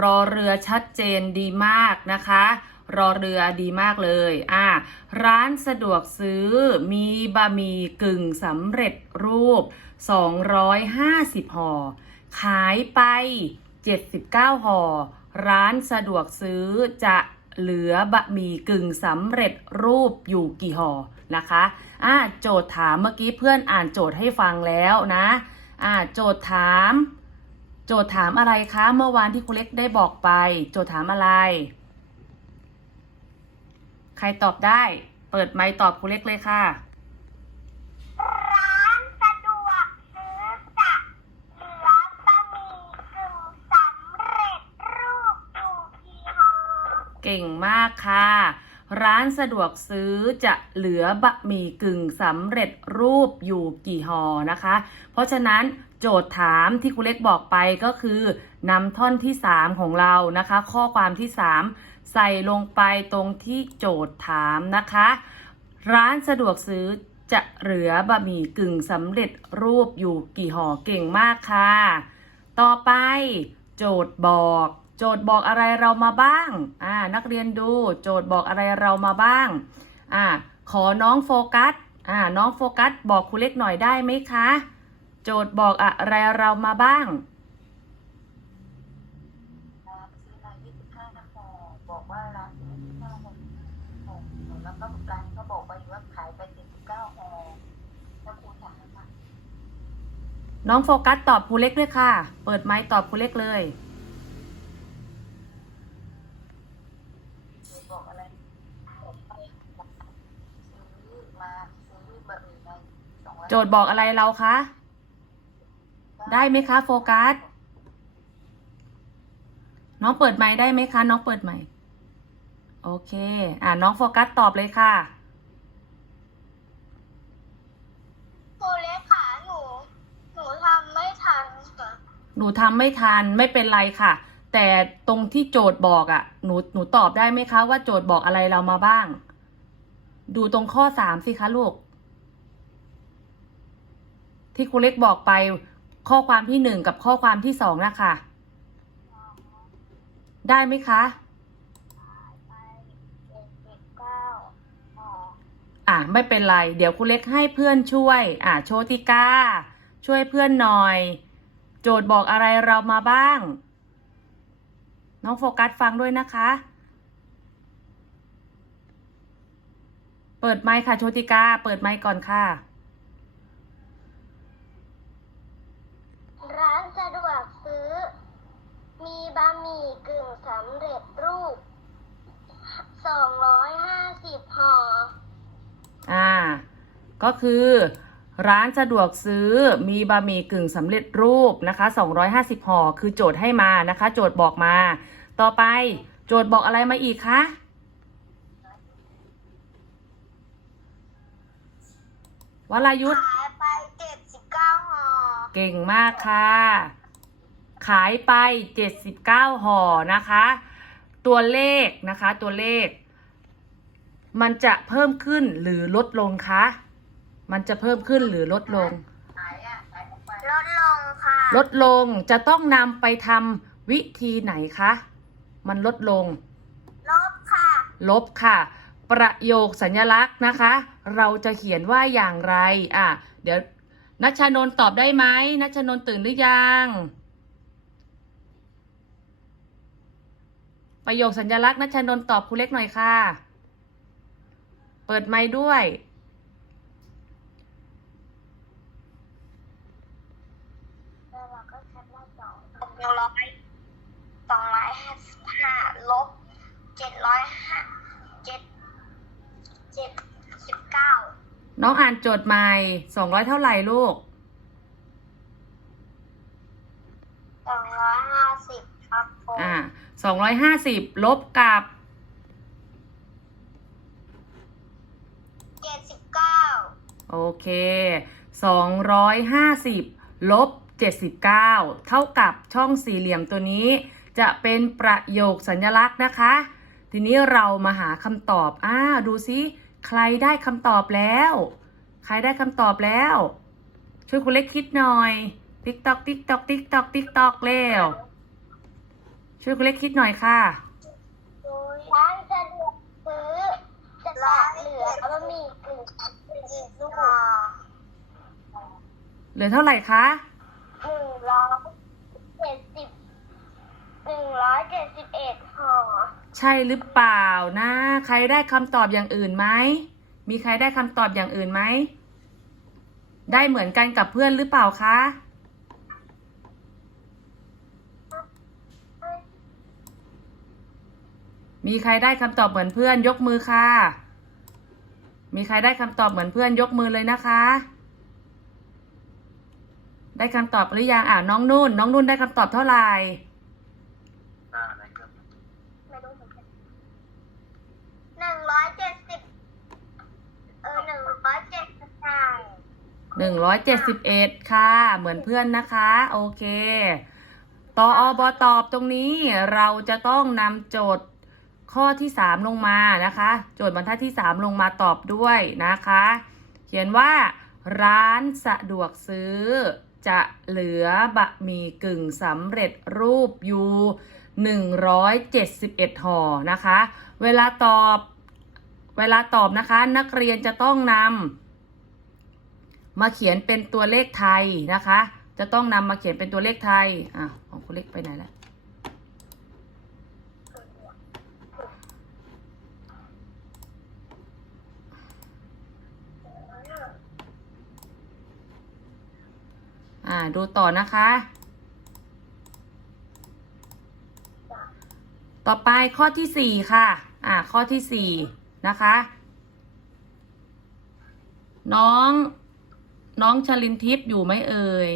รอเรือชัดเจนดีมากนะคะ รอเรือดีมากเลยอ่าร้านสะดวกซื้อมีบะหมี่กึ่งสำเร็จรูป 250ห่อขายไป 79ห่อร้านสะดวกซื้อจะเหลือบะหมี่กึ่งสำเร็จรูปอยู่กี่ห่อนะคะอ่าโจทย์ถามเมื่อกี้เพื่อนอ่านโจทย์ให้ฟังแล้วนะอ่าโจทย์ถาม โจทย์ถามอะไรคะเมื่อวานที่ครูเล็กได้บอกไป โจทย์ถามอะไร ใครตอบได้ เปิดไมค์ตอบครูเล็กเลยค่ะ ร้านสะดวกซื้อจะเหลือบะหมี่กึ่งสำเร็จรูปอยู่กี่ห่อเก่งมากค่ะ ร้านสะดวกซื้อจะเหลือบะหมี่กึ่งสำเร็จรูปอยู่กี่ห่อนะคะ เพราะฉะนั้น โจทย์ถามที่ครูเล็กบอกไปก็คือนำท่อนที่ 3 ของเรานะคะ ข้อความที่ 3 ใส่ลงไปตรงที่โจทย์ถามนะคะ ร้านสะดวกซื้อจะเหลือบะหมี่กึ่งสำเร็จรูปอยู่กี่ห่อเก่งมากค่ะ ต่อไปโจทย์บอก โจทย์บอกอะไรเรามาบ้างอ่านักเรียนดูโจทย์บอกอะไรเรามาบ้างอ่าขอน้องโฟกัสอ่าน้องโฟกัสบอกครูเล็กหน่อยได้ไหมคะ โจทย์บอกอะไรเรามาบ้างน้อมา25ห่อบอกว่าร้าน25ห่อแล้วก็ร้านก็บอกไปว่าขายไป79ห่อแล้วครูถามว่าน้องโฟกัสตอบครูเล็กด้วยค่ะ เปิดไมค์ตอบครูเล็กเลยบอกอะไรบอกไปซื้อมาซื้อบะหมี่ในสองร้อยโจทย์บอกอะไรเราคะ ได้ไหมคะ โฟกัส น้องเปิดไมค์ได้ไหมคะ น้องเปิดไมค์โอเค อ่าน้องโฟกัสตอบเลยค่ะครูเล็กค่ะหนู หนูทำไม่ทันค่ะ หนูทำไม่ทันไม่เป็นไรค่ะ แต่ตรงที่โจทย์บอกอะ่ะ หนูหนูตอบได้ไหมคะว่าโจทย์บอกอะไรเรามาบ้าง ดูตรงข้อสามสิคะลูก ที่ครูเล็กบอกไป ข้อความที่หนึ่งกับข้อความที่สองนะคะ ได้ไหมคะอะไม่เป็นไร เดี๋ยวครูเล็กให้เพื่อนช่วย อะโชติก้า ช่วยเพื่อนหน่อย โจทย์บอกอะไรเรามาบ้าง น้องโฟกัสฟังด้วยนะคะ เปิดไมค์ค่ะโชติกา เปิดไมค์ก่อนค่ะ ร้านสะดวกซื้อ มีบะ หมี่กึ่งสำเร็จรูป250ห่อ อ่า ก็คือ ร้านสะดวกซื้อมีบะหมี่กึ่งสำเร็จรูปนะคะ 250ห่อคือโจทย์ให้มานะคะ โจทย์บอกมา ต่อไปโจทย์บอกอะไรมาอีกคะวรายุทธขายไป79ห่อ เก่งมากค่ะ ขายไป 79ห่อนะคะ ตัวเลขนะคะ ตัวเลข มันจะเพิ่มขึ้นหรือลดลงคะ มันจะเพิ่มขึ้นหรือลดลงขายอะขายออกไปลดลงค่ะ ลดลงจะต้องนำไปทำวิธีไหนคะ มันลดลง ลบค่ะ ลบค่ะ ประโยคสัญลักษณ์นะคะ เราจะเขียนว่าอย่างไร อะ เดี๋ยวนัชชานนท์ตอบได้ไหมนัชชานนท์ตื่นหรือยัง ประโยคสัญลักษณ์นัชชานนท์ตอบครูเล็กหน่อยค่ะ เปิดไมค์ด้วย แล้วเราก็แคปหน้าจอสองร้อยสองร้อยห้าสิบห้าลบเจ็ดร้อยห้าเจ็ดเจ็ดสิบเก้าน้องอ่านโจทย์ใหม่สองร้อยเท่าไหร่ลูก สองร้อยห้าสิบครับผม อ่า สองร้อยห้าสิบลบกับเจ็ดสิบเก้าโอเค250ลบ79เท่ากับช่องสี่เหลี่ยมตัวนี้ จะเป็นประโยคสัญลักษณ์นะคะ ทีนี้เรามาหาคำตอบอ่าดูซิใครได้คำตอบแล้ว ใครได้คำตอบแล้ว ช่วยคุณเล็กคิดหน่อย ติ๊กตอกติ๊กตอกติ๊กตอกติ๊กตอกเร็ว ช่วยคุณเล็กคิดหน่อยค่ะ ร้านสะดวกซื้อจะเหลือบะหมี่กึ่งสำเร็จรูปเหลือเท่าไหร่คะหนึ่งร้อยเจ็ดสิบหนึ่งร้อยเจ็ดสิบเอ็ดห่อใช่หรือเปล่านะ ใครได้คำตอบอย่างอื่นไหมมีใครได้คำตอบอย่างอื่นไหมได้เหมือนกันกับเพื่อนหรือเปล่าคะ มีใครได้คำตอบเหมือนเพื่อนยกมือค่ะ มีใครได้คำตอบเหมือนเพื่อนยกมือเลยนะคะ ได้คำตอบหรือยังอ่าน้องนุ่น น้องนุ่นได้คำตอบเท่าไหร่ไม่รู้เหมือนกันหนึ่งร้อยเจ็ดสิบเออหนึ่งร้อยเจ็ดสิบสามหนึ่งร้อยเจ็ดสิบเอ็ดค่ะ เหมือนเพื่อนนะคะ โอเคตออบตอบตรงนี้เราจะต้องนำโจทย์ ข้อที่สามลงมานะคะ โจทย์บรรทัดที่สามลงมาตอบด้วยนะคะ เขียนว่าร้านสะดวกซื้อ จะเหลือบะหมี่กึ่งสำเร็จรูปอยู่ 171ห่อนะคะ เวลาตอบเวลาตอบนะคะ นักเรียนจะต้องนำมาเขียนเป็นตัวเลขไทยนะคะ จะต้องนำมาเขียนเป็นตัวเลขไทยอะของคุณเล็กไปไหนแล้ว ดูต่อนะคะ ต่อไปข้อที่สี่ค่ะ อ่า ข้อที่สี่นะคะ น้อง น้องชลินทิพย์อยู่ไหมเอ่ย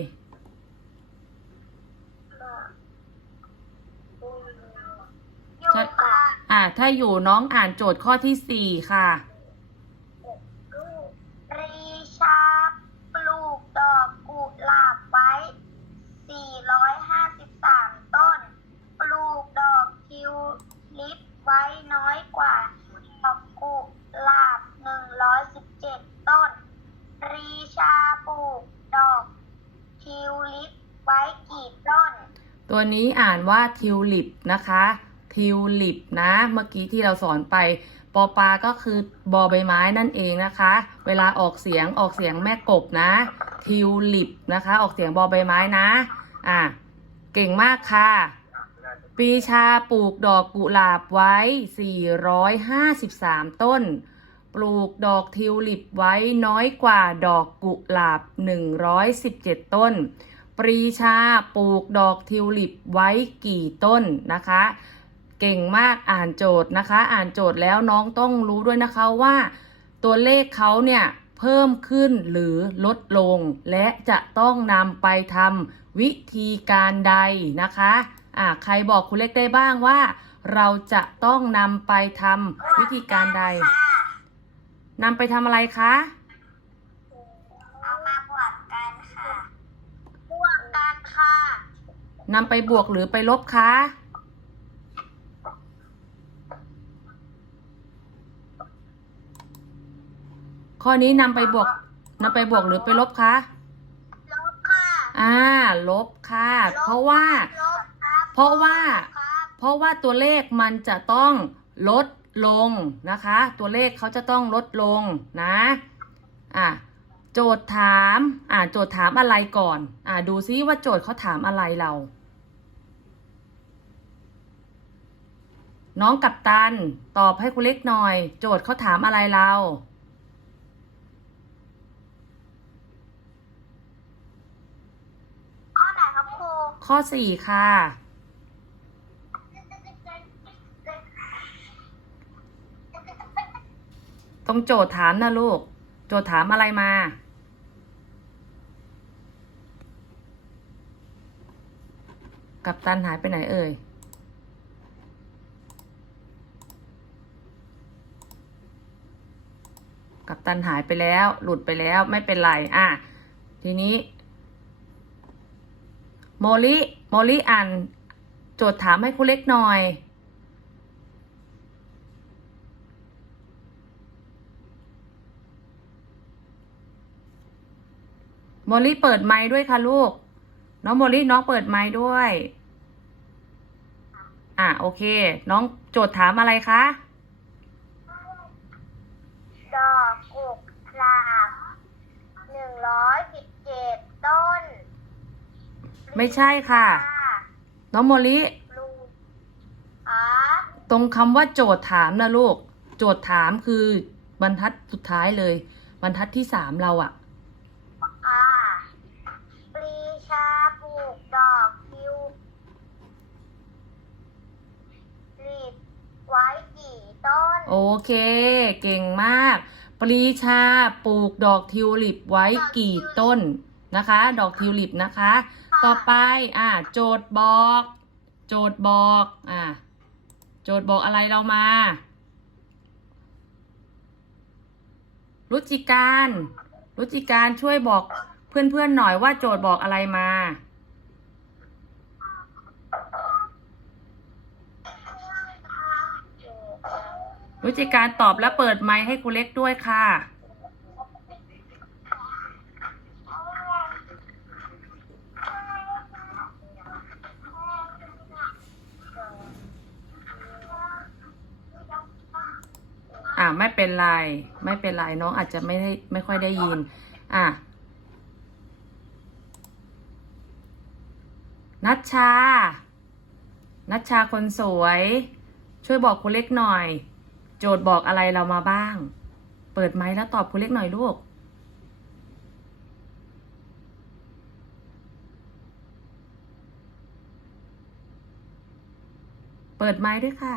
ยูค่ะอ่า ถ้าอยู่น้องอ่านโจทย์ข้อที่สี่ค่ะ ปรีชาปลูกดอกกุหลาบไว้ 453 ต้น ปลูกดอกทิวลิป ไว้น้อยกว่าดอกกุหลาบ117ต้น ปรีชาปลูกดอกทิวลิปไว้กี่ต้น ตัวนี้อ่านว่าทิวลิปนะคะ ทิวลิปนะ เมื่อกี้ที่เราสอนไปปอปาก็คือบอใบไม้นั่นเองนะคะ เวลาออกเสียงออกเสียงแม่กบนะ ทิวลิปนะคะ ออกเสียงบอใบไม้นะ อะ เก่งมากค่ะ ปีชาปลูกดอกกุหลาบไว้ 453 ต้น ปลูกดอกทิวลิปไว้น้อยกว่าดอกกุหลาบ 117 ต้น ปรีชาปลูกดอกทิวลิปไว้กี่ต้นนะคะ เก่งมากอ่านโจทย์นะคะ อ่านโจทย์แล้วน้องต้องรู้ด้วยนะคะว่า ตัวเลขเขาเนี่ยเพิ่มขึ้นหรือลดลง และจะต้องนำไปทำวิธีการใดนะคะ อ่าใครบอกคุณเล็กได้บ้างว่า เราจะต้องนำไปทำวิธีการใดนำไปทำอะไรคะ เอามาบวกกันค่ะ บวกกันค่ะนำไปบวกหรือไปลบคะข้อนี้นำไปบวกนำไปบวกหรือไปลบคะ ลบค่ะ อ่า ลบค่ะ เพราะว่าลบครับ เพราะว่าครับเพราะว่าตัวเลขมันจะต้องลดลงนะคะ ตัวเลขเขาจะต้องลดลงนะอะโจทย์ถามอ่าโจทย์ถามอะไรก่อนอ่าดูซิว่าโจทย์เขาถามอะไรเรา น้องกับตันตอบให้คุณเล็กหน่อย โจทย์เขาถามอะไรเราข้อไหนครับครูข้อสี่ค่ะ ตรงโจทย์ถามนะลูก โจทย์ถามอะไรมา กับตันหายไปไหนเอ่ย กับตันหายไปแล้ว หลุดไปแล้วไม่เป็นไร อะ ทีนี้ โมลิ โมลิอ่านโจทย์ถามให้ครูเล็กหน่อย โมลิเปิดไมค์ด้วยค่ะลูก น้องโมลิน้องเปิดไมค์ด้วย อะโอเค น้องโจทย์ถามอะไรคะดอกกุหลาบหนึ่งร้อยสิบเจ็ดต้น ไม่ใช่ค่ะ น้องโมลิปลูกอ่าตรงคำว่าโจทย์ถามนะลูก โจทย์ถามคือบรรทัดสุดท้ายเลย บรรทัดที่สามเราอะ อ่าปรีชาปลูกดอกคิวรีบไว้กี่ต้น โอเค เก่งมาก ปรีชาปลูกดอกทิวลิปไว้กี่ต้นนะคะ ดอกทิวลิปนะคะ ต่อไปอ่าโจทย์บอก โจทย์บอกอ่าโจทย์บอกอะไรเรามา รุจิการ รุจิการช่วยบอกเพื่อนๆหน่อยว่าโจทย์บอกอะไรมา รุจิการตอบและเปิดไมค์ให้ครูเล็กด้วยค่ะ อ่าไม่เป็นไร ไม่เป็นไรน้องอาจจะไม่ได้ไม่ค่อยได้ยิน อะนัชชา นัชชาคนสวย ช่วยบอกครูเล็กหน่อย โจทย์บอกอะไรเรามาบ้าง เปิดไมค์แล้วตอบครูเล็กหน่อยลูก เปิดไมค์ด้วยค่ะ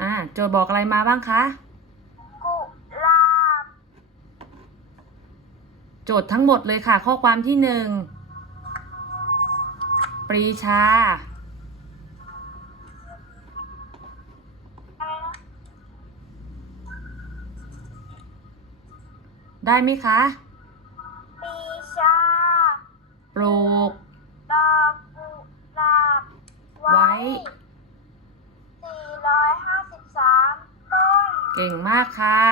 อ่าโจทย์บอกอะไรมาบ้างคะกุหลาบโจทย์ทั้งหมดเลยค่ะ ข้อความที่หนึ่งป รีชา ได้ไหมคะ ปรีชาปลูก ดอกกุหลาบไว้ไว้ 453 ต้น เก่งมากค่ะ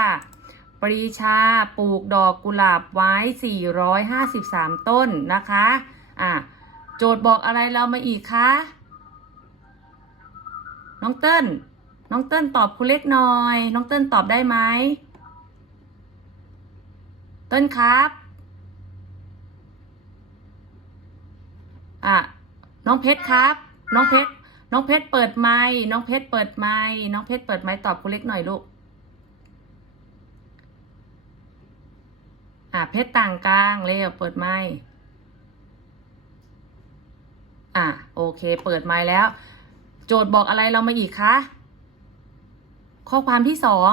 ปรีชาปลูกดอกกุหลาบไว้ 453 ต้นนะคะ อะ โจทย์บอกอะไรเรามาอีกคะ น้องเติ้ล น้องเติ้ลตอบครูเล็กหน่อย น้องเติ้ลตอบได้ไหม เติ้ลครับ อะ น้องเพชรครับ น้องเพชร น้องเพชรเปิดไมค์น้องเพชรเปิดไมค์น้องเพชรเปิดไมค์ตอบครูเล็กหน่อยลูก อะ เพชรต่างกลางเร็วเปิดไมค์ อะโอเค เปิดไมค์แล้ว โจทย์บอกอะไรเรามาอีกคะ ข้อความที่สอง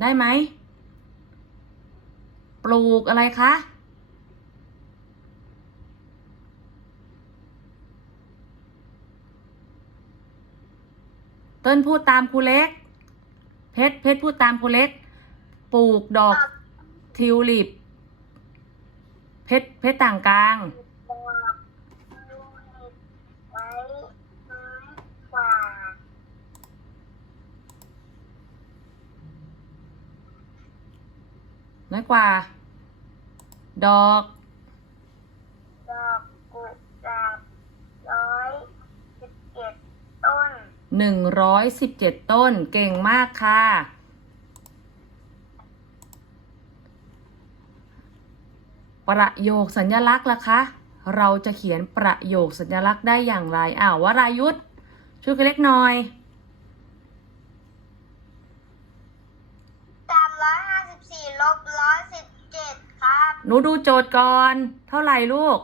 ได้ไหม ปลูกอะไรคะ เติ้ลพูดตามครูเล็ก เพชรเพชรพูดตามครูเล็ก ปลูกดอกทิวลิป เพชรเพชรต่างกลางดอกยูนิตไว้น้อยกว่าน้อยกว่า ดอก ดอกกุหลาบร้อยสิบเจ็ดต้น หนึ่งร้อยสิบเจ็ดต้น เก่งมากค่ะ ประโยคสัญลักษณ์ล่ะคะ เราจะเขียนประโยคสัญลักษณ์ได้อย่างไรอ้าววรายุทธช่วยกันเล็กหน่อยสามร้อยห้าสิบสี่ลบร้อยสิบเจ็ดครับหนูดูโจทย์ก่อน เท่าไหร่ลูก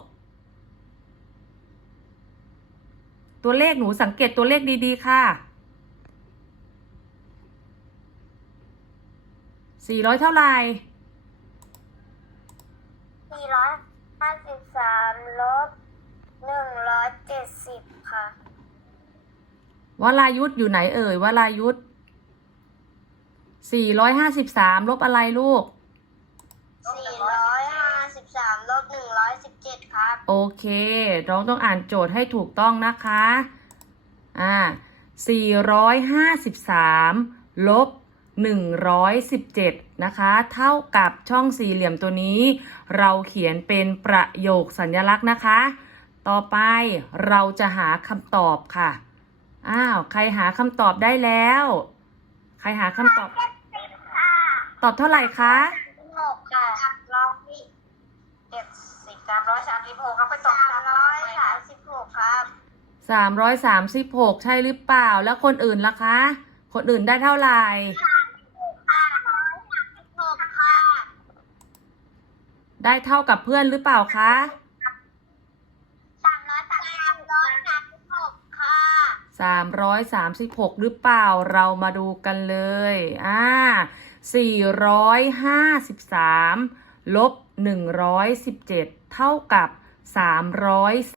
ตัวเลขหนูสังเกตตัวเลขดีๆ ค่ะสี่ร้อยเท่าไหร่ สี่ร้อยห้า สิบสามลบหนึ่งร้อยเจ็ดสิบค่ะ วรายุทธอยู่ไหนเอ่ยวรายุทธสี่ร้อยห้าสิบสามลบอะไรลูก สี่ร้อยห้าสิบสามลบหนึ่งร้อยสิบเจ็ดครับ โอเค น้องต้องอ่านโจทย์ให้ถูกต้องนะคะ อ่า453ลบ 117 นะคะ เท่ากับช่องสี่เหลี่ยมตัวนี้ เราเขียนเป็นประโยคสัญลักษณ์นะคะ ต่อไปเราจะหาคำตอบค่ะ อ้าว ใครหาคำตอบได้แล้ว ใครหาคำตอบสิบค่ะตอบเท่าไหร่คะหกค่ะร้อยเจ็ดสิบสามร้อยสามสิบหกครับไปตอบสามร้อยสามสิบหกครับ336ใช่หรือเปล่า แล้วคนอื่นล่ะคะ คนอื่นได้เท่าไหร่ ค่ะร้อยสามสิบหกค่ะ ได้เท่ากับเพื่อนหรือเปล่าคะสามร้อยสามสิบร้อยสามสิบหกค่ะ336หรือเปล่าเรามาดูกันเลย อ่า453ลบ117เท่ากับ300